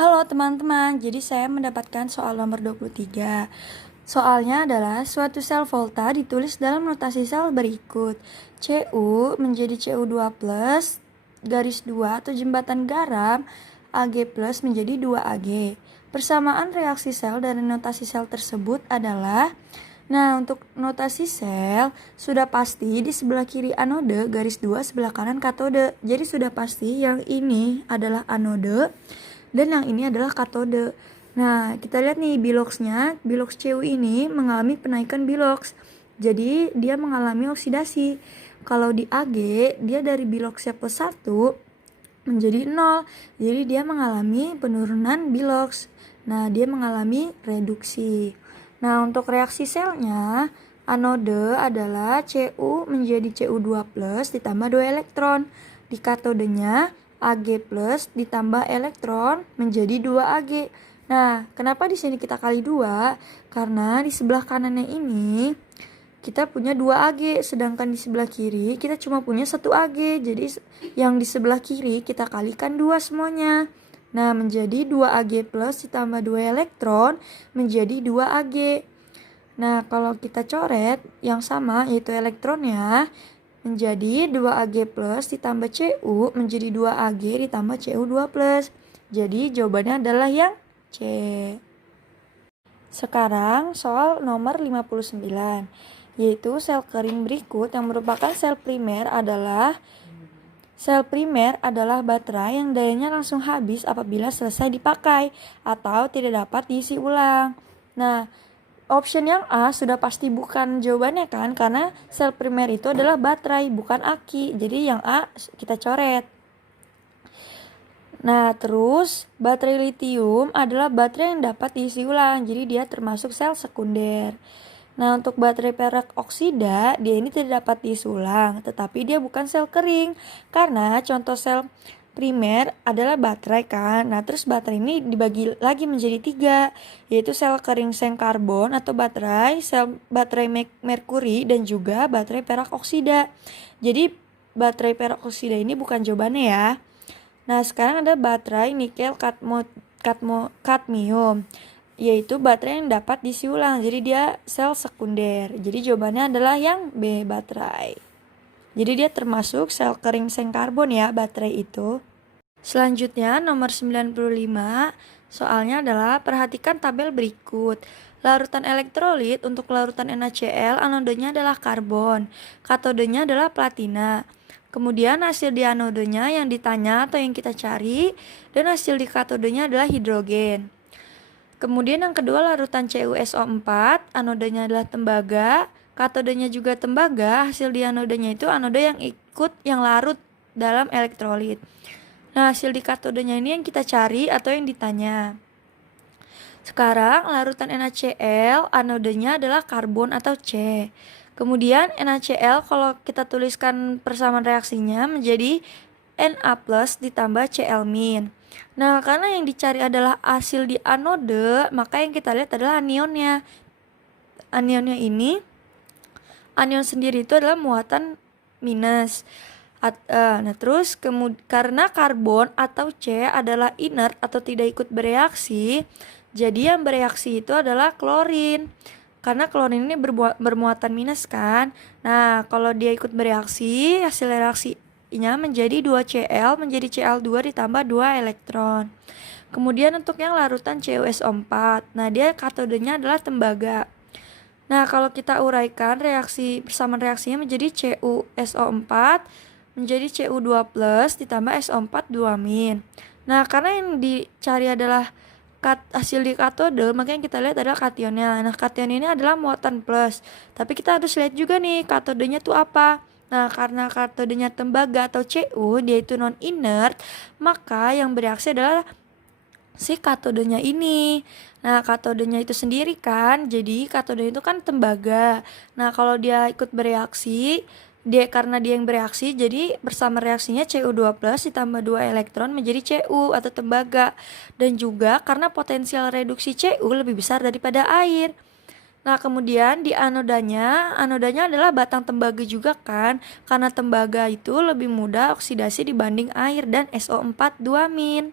Halo teman-teman, jadi saya mendapatkan soal nomor 23. Soalnya adalah suatu sel volta ditulis dalam notasi sel berikut. Cu menjadi Cu2 plus garis 2 atau jembatan garam Ag plus menjadi 2Ag. Persamaan reaksi sel dari notasi sel tersebut adalah untuk notasi sel sudah pasti di sebelah kiri anode garis 2 sebelah kanan katode. Jadi sudah pasti yang ini adalah anode dan yang ini adalah katode. Nah, kita lihat nih biloxnya. Bilox Cu ini mengalami penaikan bilox. Jadi, dia mengalami oksidasi. Kalau di Ag, dia dari biloxnya plus 1 menjadi 0. Jadi, dia mengalami penurunan bilox. Nah, dia mengalami reduksi. Nah, untuk reaksi selnya, anode adalah Cu menjadi Cu2 plus ditambah 2 elektron. Di katodenya, Ag plus ditambah elektron menjadi 2Ag. Nah, kenapa di sini kita kali 2? Karena di sebelah kanannya ini kita punya 2Ag, sedangkan di sebelah kiri kita cuma punya 1Ag. Jadi yang di sebelah kiri kita kalikan 2 semuanya. Nah, menjadi 2Ag plus ditambah 2 elektron menjadi 2Ag. Nah, kalau kita coret yang sama yaitu elektronnya menjadi 2Ag plus ditambah Cu menjadi 2Ag ditambah Cu2 plus. Jadi jawabannya adalah yang C. Sekarang soal nomor 59, yaitu sel kering berikut yang merupakan sel primer adalah baterai yang dayanya langsung habis apabila selesai dipakai atau tidak dapat diisi ulang. Nah, option yang A sudah pasti bukan jawabannya kan, karena sel primer itu adalah baterai bukan aki. Jadi yang A kita coret. Nah, terus baterai litium adalah baterai yang dapat diisi ulang. Jadi dia termasuk sel sekunder. Nah, untuk baterai perak oksida, dia ini tidak dapat diisi ulang, tetapi dia bukan sel kering. Karena contoh sel primer adalah baterai kan. Nah, terus baterai ini dibagi lagi menjadi 3, yaitu sel kering seng karbon atau baterai, sel baterai merkuri, dan juga baterai perak oksida. Jadi baterai perak oksida ini bukan jawabannya ya. Nah, sekarang ada baterai nikel kadmium, yaitu baterai yang dapat diisi ulang. Jadi dia sel sekunder. Jadi jawabannya adalah yang B, baterai. Jadi dia termasuk sel kering seng karbon ya, baterai itu. Selanjutnya nomor 95, soalnya adalah perhatikan tabel berikut. Larutan elektrolit untuk larutan NaCl, anodenya adalah karbon, katodenya adalah platina. Kemudian hasil di anodenya yang ditanya atau yang kita cari, dan hasil di katodenya adalah hidrogen. Kemudian yang kedua larutan CuSO4, anodenya adalah tembaga, katodenya juga tembaga. Hasil di anodenya itu anoda yang larut dalam elektrolit. Nah, hasil di katodenya ini yang kita cari atau yang ditanya. Sekarang larutan NaCl, anodenya adalah karbon atau C. Kemudian NaCl kalau kita tuliskan persamaan reaksinya menjadi Na plus ditambah Cl min. Nah, karena yang dicari adalah hasil di anode, maka yang kita lihat adalah anionnya. Anionnya ini, anion sendiri itu adalah muatan minus. Nah, terus karena karbon atau C adalah inert atau tidak ikut bereaksi, jadi yang bereaksi itu adalah klorin. Karena klorin ini bermuatan minus kan. Nah, kalau dia ikut bereaksi, hasil reaksinya menjadi 2Cl menjadi Cl2 ditambah 2 elektron. Kemudian untuk yang larutan CuSO4, nah dia katodenya adalah tembaga. Nah, kalau kita uraikan persamaan reaksinya menjadi CuSO4 menjadi Cu2 plus ditambah SO4 2-. Nah, karena yang dicari adalah hasil di katode, maka yang kita lihat adalah kationnya. Nah, kation ini adalah muatan plus. Tapi kita harus lihat juga nih katodenya tuh apa. Nah, karena katodenya tembaga atau Cu, dia itu non inert, maka yang bereaksi adalah si katodenya ini. Nah, katodenya itu sendiri kan, jadi katodenya itu kan tembaga. Nah, kalau dia ikut bereaksi, karena dia yang bereaksi, jadi bersama reaksinya Cu2 plus ditambah 2 elektron menjadi Cu atau tembaga. Dan juga karena potensial reduksi Cu lebih besar daripada air. Nah, kemudian di anodanya adalah batang tembaga juga kan, karena tembaga itu lebih mudah oksidasi dibanding air dan SO4 2-.